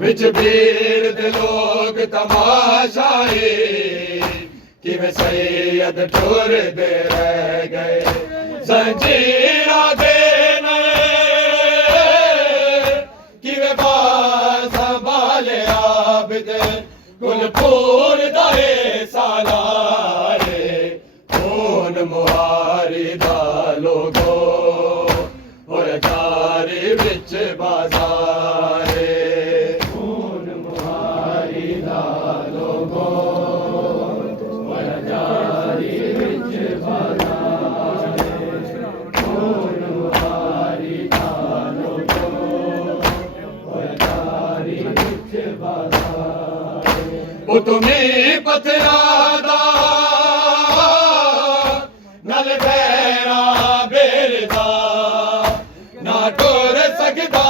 विच भीड़ दे लोग तमाशाए किवें सैयद ठुर दे रह गए जंजीरा दे किवें बाज संभाले आबिद गुलपूर दाए सालाए खून मुहारी दा लोगो और जारी विच बाजारे तुम्हें पथरादा नल बैरा बेरदा ना टोर सकदा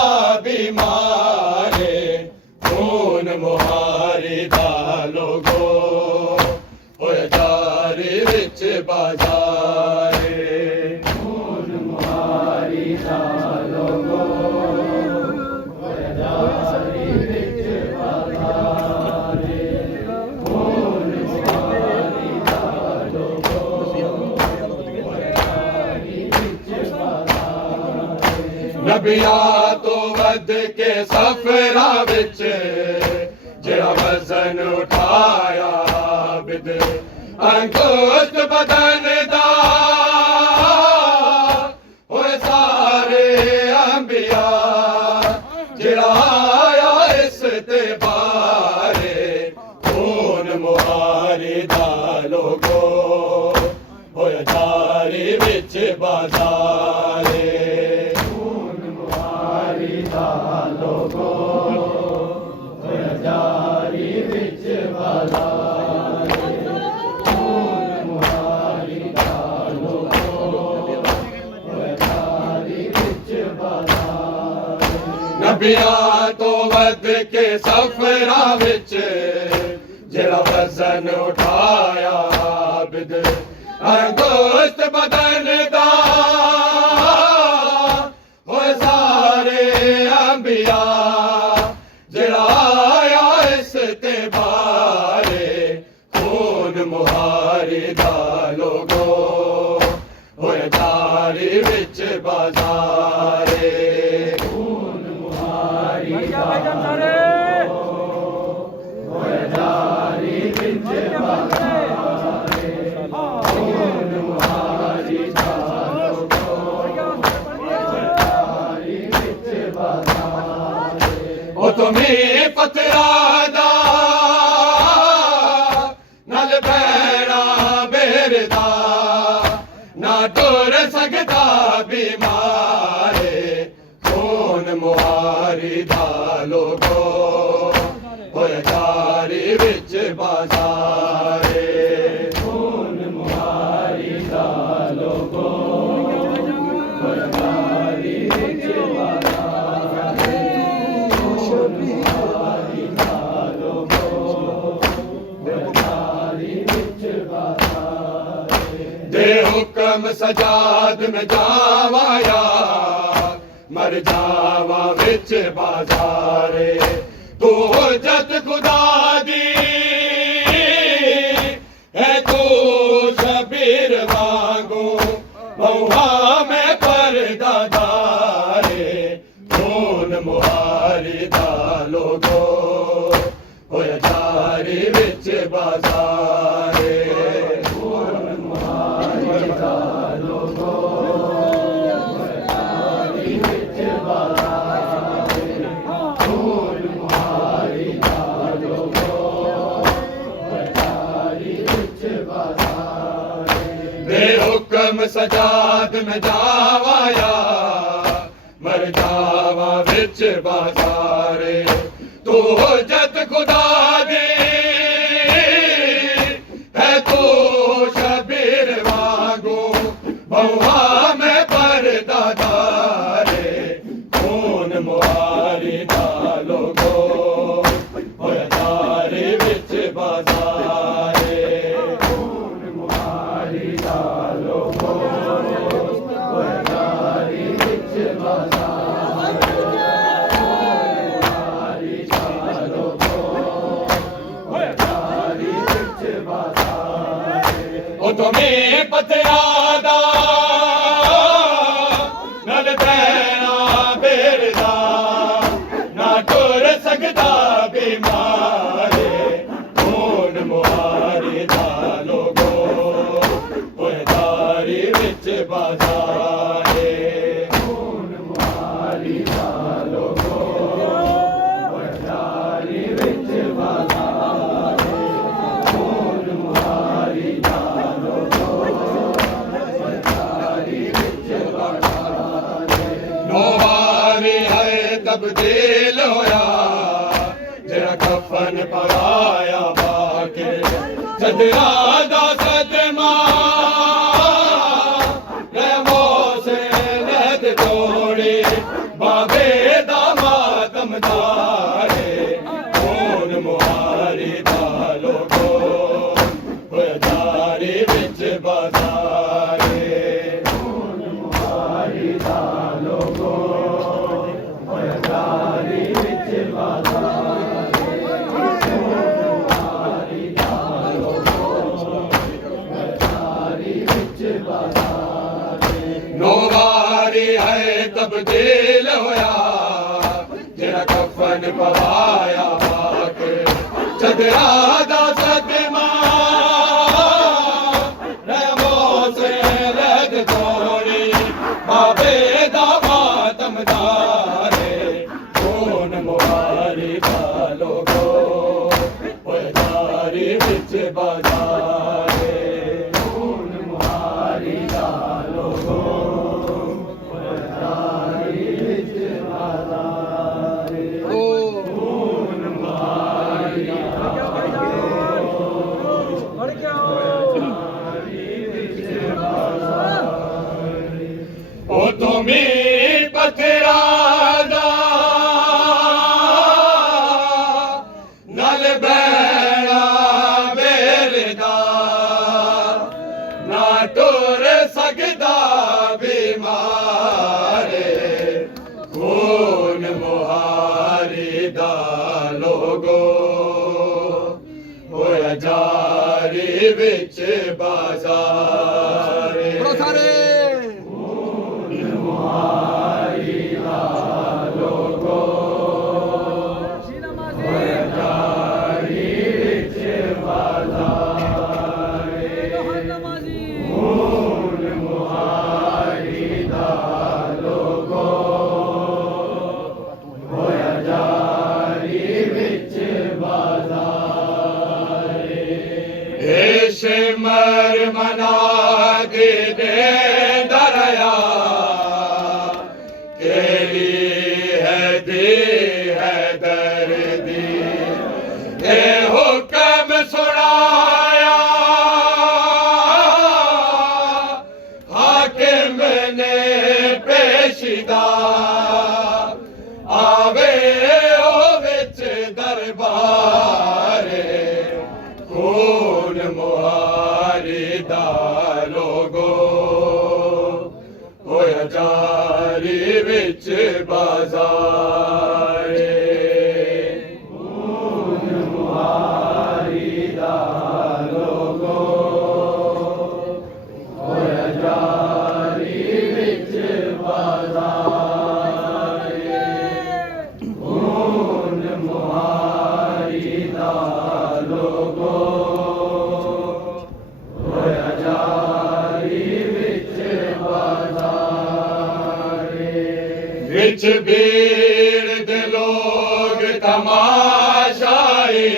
बीमारे खून मुहारी दा लोगो होए जारी विच बाजारे खून मुहारी दा लोगो होए जारी विच नबिया तो वध के सफरा विच जेड़ा वजन उठाया बिद अंगुष्ठ बदन दा होए सारे अंबिया जेड़ा आया इस ते बारे खून मुहारी दा लोगो होए जारी विच बाजारे लोगो जारी विच बाजारे खून मुहारी दा लोगो जारी विच बाजारे नबिया तो वध के सफरा विच जेड़ा वजन उठाया बिद अंगुष्ठ बदन दा जेड़ा आया इस ते बारे खून मुहारी दा लोगो होए जारी विच बाजारे खून मुहारी दा होए जारी विच बाजारे खून मुहारी दा लोगो जारी विच बाजारे ओ तुम्हें पथरादा नल बैरा बेरदा ना टुर सकदा बीमारे खून मुहारी दा लोगो होए जारी विच बाजारे खून मुहारी दा लोगो होए जारी विच बाजारे दे हुक्म सजाद में जावाया मर जावा विच बाजारे तू जत खुदा दी है तू शबीर वांगू बहुआ में पर्दा दारे खून मुहारी दा लोगो होए जारी विच बाजारे खून मुहारी दा लोगो होए जारी विच बाजारे खून मुहारी दा लोगो होए जारी विच बाजारे दे हुक्म सजाद में जावाया मर जावा विच बाजारे तू जत खुदा दे है तू शबीर वांगू बहुआ में पर्दा दारे खून मुहारी दा लोगो होए जारी विच बाजारे खून मुहारी दा लोगो होए ਉਤੋਂ ਮੀਂਹ ਪੱਥਿਆਂ ਦਾ ਨਲ ਪੈਣਾ ਬੇਰਦਾ ਨਾ ਟੁਰ ਸਕਦਾ ਬਿਮਾਰੇ ਖੂਨ ਮੁਹਾਰੇ ਦਾ ਲੋਗੋ ਓਏ ਦਾਰੀ ਵਿੱਚ ਬਾਜ਼ਾਰੇ ਖੂਨ ਮੁਹਾਰੇ ਦਾ ਲੋਗੋ ਓਏ ਦਾਰੀ ਵਿੱਚ ਬਾਜ਼ਾਰੇ ਖੂਨ ਮੁਹਾਰੇ ਦਾ ਲੋਗੋ ਓਏ ਦਾਰੀ ਵਿੱਚ ਬਾਜ਼ਾਰੇ ਨੋਵਾਰੀ ਹੈ ਤਬਦੀਲ ਹੋਇਆ ਜਿਹੜਾ ਕਫਨ ਪਰਾਇਆ ਬਾਕੇ ਚਦਰਾ ਦਾ ਸਦਮਾ ਰਹਿਮੋ ਸੇ ਲਹਿਦ ਤੋੜੇ ਬਾਬੇ ਦਾ ਮਾਤਮ ਦਾਰੇ ਖੂਨ ਮੁਹਾਰੇ ਦਾ ਲੋਗੋ ਓਏ ਦਾਰੀ ਵਿੱਚ ਬਾਜ਼ਾਰੇ ਖੂਨ ਮੁਹਾਰੇ ਦਾ ਲੋਗੋ ਓਏ ਦਾਰੀ ਵਿੱਚ ਬਾਜ਼ਾਰੇ ਨੋਵਾਰੀ ਹੈ ਤਬਦੀਲ ਹੋਇਆ ਜਿਹੜਾ ਕਫਨ ਪਵਾਇਆ ਪਾਕ ਚਦਰਾ ਦਾ ਸਦਮਾ ਰਹਿਮੋ ਸੇ ਲਹਿਦ ਤੋੜੀ ਬਾਬੇ ਦਾ ਮਾਤਮ ਦਾਰੇ ਖੂਨ ਮੁਹਾਰੇ ਦਾ ਲੋਗੋ ਓਏ ਦਾਰੀ ਵਿੱਚ ਬਾਜ਼ਾਰੇ ਖੂਨ ਮੁਹਾਰੇ ਦਾ ਲੋਗੋ ਓਏ ਦਾਰੀ ਵਿੱਚ ਬਾਜ਼ਾਰੇ ਖੂਨ ਮੁਹਾਰੇ ਦਾ ਮਰ ਗਿਆ ਉਹ ਤੁਮੀ ਪਥਰਾ ਦਾ ਨਲ ਬੈਣਾ ਬੇਰਦਾ ਨਾ ਟੁਰ ਸਕਦਾ ਬਿਮਾਰੇ ਖੂਨ ਮੁਹਾਰੇ ਦਾ ਲੋਗੋ ਹੋਇਆ ਜਾਰੀ ਵਿੱਚ ਬਾਜ਼ਾਰੇ ਬੜਾ ਸਾਰੇ ਸਿਮਰ ਮਨਾ ਦੇ ਦਰਿਆ ਕਿਹੜੀ ਹੈ ਦੀ ਹੈ ਦਰਦੀ ਇਹ ਹੁਕਮ ਸੁਣਾਇਆ ਹਾਕਿਮ ਨੇ ਪੇਸ਼ੀਦਾ ਆਵੇ ਉਹ ਵਿੱਚ ਦਰਬਾਰੇ ਖੂਨ ਮੁਹਾਰੇ ਦਾ ਲੋਗੋ ਹੋਇਆ ਜਾਰੀ ਵਿੱਚ ਬਾਜ਼ਾਰੇ ਖੂਨ ਮੁਹਾਰੇ ਦਾ ਲੋਗੋ ਹੋਇਆ ਜਾਰੀ ਵਿੱਚ ਬਾਜ਼ਾਰੇ ਖੂਨ ਮੁਹਾਰੇ ਦਾ ਲੋਗੋ ਹੋਇਆ ਜਾਰੀ ਵਿੱਚ ਬਾਜ਼ਾਰੇ ਵਿੱਚ ਭੀੜ ਦੇ ਲੋਗ ਤਮਾਸ਼ਾਏ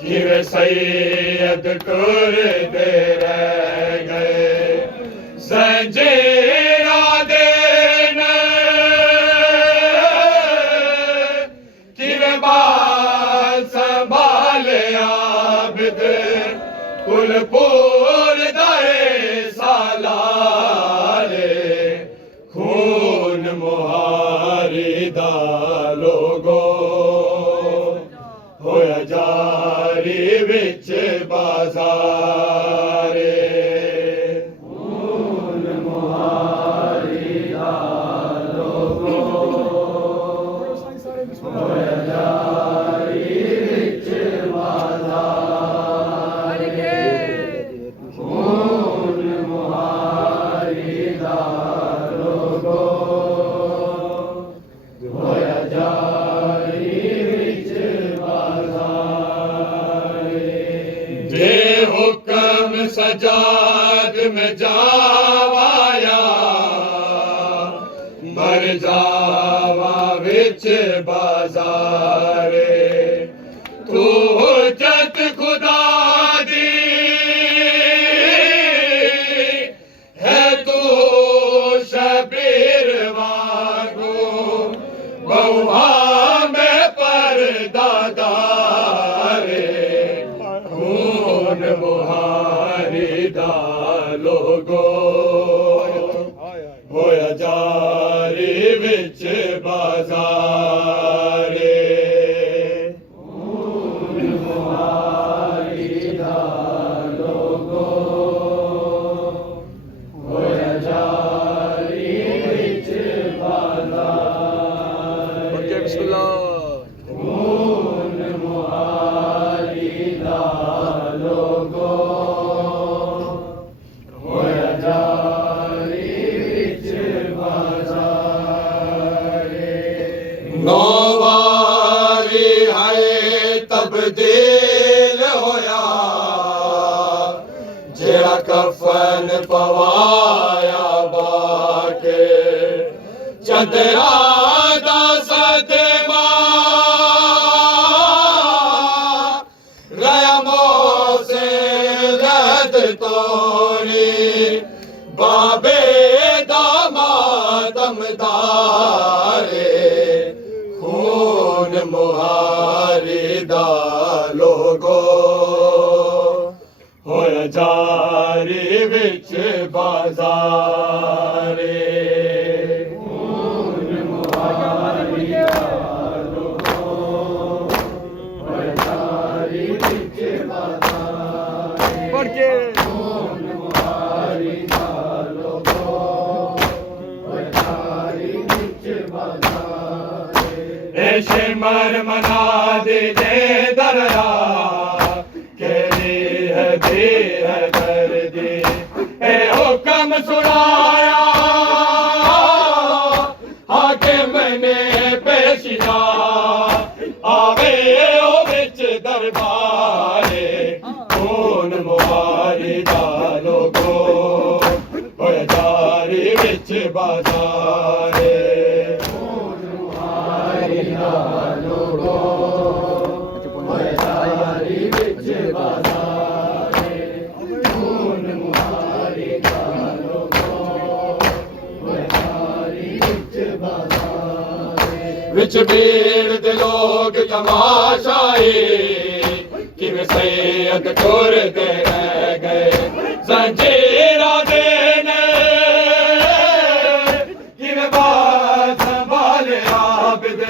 ਕਿਵੇਂ ਸੈਯਦ ਟੁਰਦੇ ਰਹਿ ਗਏ ਜ਼ੰਜੀਰਾਂ ਦੇ ਕਿਵੇਂ ਬਾਲ ਸੰਭਾਲਿਆ ਬਿਦ ਕੁਲਪੁਰ ਦਾਏ ਸਾਲਾਰੇ ਖੂਨ ਮੁਹਾਰੇ ਦਾ ਲੋਗੋ ਹੋਇਆ ਜਾਰੀ ਵਿੱਚ ਬਾਜ਼ਾਰੇ ਖੂਨ ਮੁਹਾਰੇ सजाद में जावाया मर जावा विच बाजारे तू हुज्जत खुदा दी है तू शबीर वागो बहुआ में परदादारे खून मुहारी दा लोगो होया जारी विच बाजारे खून मुहारी दा लोगो होया जारी विच बाजारे बिस्मिल्लाह खून मुहारी दा लोगो होया जारी विच बाजारे नौवारी है तब्दील होया जेड़ा कफन पवाया बाके चंदरा दा सदमा रयमो से रद तोरी बाबे दामातम दारे खून मुहारी दा लोगो होया जारी विच बाजारे खून मुहारी दा लोगो होया जारी विच बाजारे पढ़ के खून मुहारी दा लोगो होया जारी विच बाजारे ऐशे मर मना दे दरिया केरी है दी है दर्दी ए हुक्म सुनाया हाकिम ने पेशिया आवे ओ विच दरबारे खून मुहारी दा लोगो होया जारी विच बाजारे खून मुहारी दा लोगो होया जारी विच बाजारे खून मुहारी दा लोगो होया जारी विच बाजारे विच भीड़ दे लोग तमाशाए किवें सैयद टुर दे रह गए जंजीरा देने किवें बात संभाले आबिद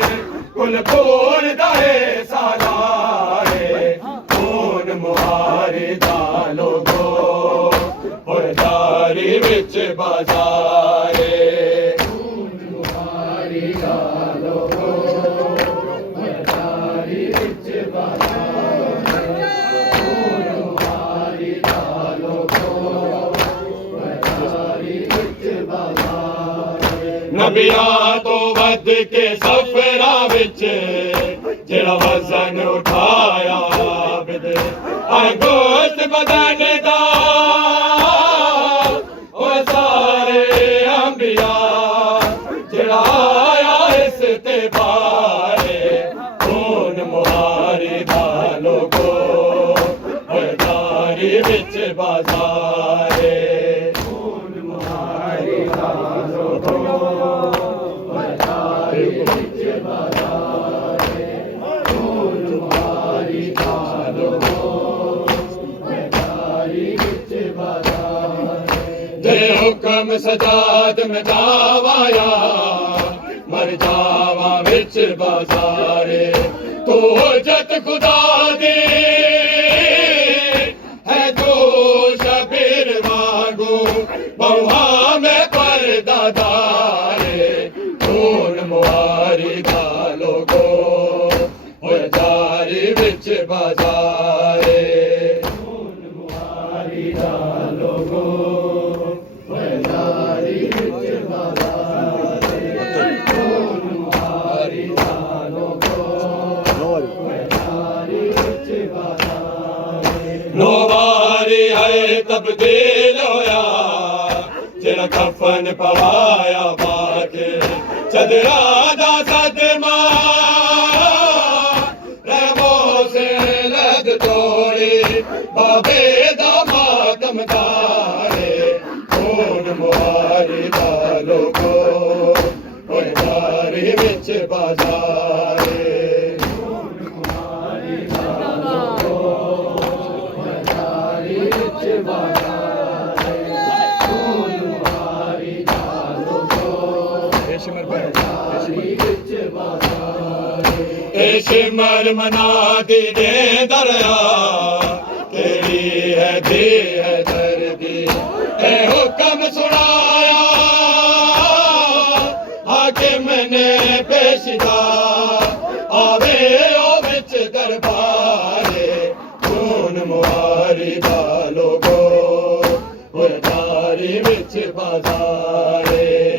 कुलपुर दाए सालारे खून मुहारी दा लोगो होया जारी विच बाजारे खून मुहारी दा लोगो होया जारी विच बाजारे खून मुहारी दा लोगो होया जारी विच बाजारे नबिया तो वध के सफरा विच जेड़ा वजन उठाया आबिद आए गोश्त बदन दा ओ सारे अंबिया जेड़ा आया इस ते बारे खून मुहारी दा लोगो होया जारी विच बाजारे खून मुहारी दा लोगो होया जारी विच बाजारे खून मुहारी दा लोगो होया जारी विच बाजारे जे हुक्म सजाद में जावाया मर जावा विच बाजारे तू हुज्जत खुदा दी है तू शबीर वागो बहुआ में परदादारे खून मुहारी दा लोगो होया जारी विच बाजारे खून मुहारी दा लोगो होया जारी विच बाजारे खून मुहारी दा लोगो होया जारी विच बाजारे नौवारी है ਤਬਦੀਲ ਹੋਇਆ ਜਿਹੜਾ ਕਫਨ ਪਵਾਇਆ ਬਾਕ ਚਦਰਾ ਦਾ ਸਦਮਾ ਰਹਿਮੋ ਸੇ ਲਦ ਤੋੜੀ ਬਾਬੇ ਦਾ ਮਾਤਮ ਦਾਰੇ ਖੂਨ ਮੁਹਾਰੀ ਦਾ ਲੋਗੋ ਹੋਏ ਬਾਰੀ ਵਿੱਚ ਬਾਜ਼ਾਰੇ सिमर मना दी दे दरिया तेरी है दी है दर्दी ए हुक्म सुनाया हाकिम ने पेशिदा आवे ओ विच दरबारे खून मुहारी दा लोगो होए बारी विच बाजारे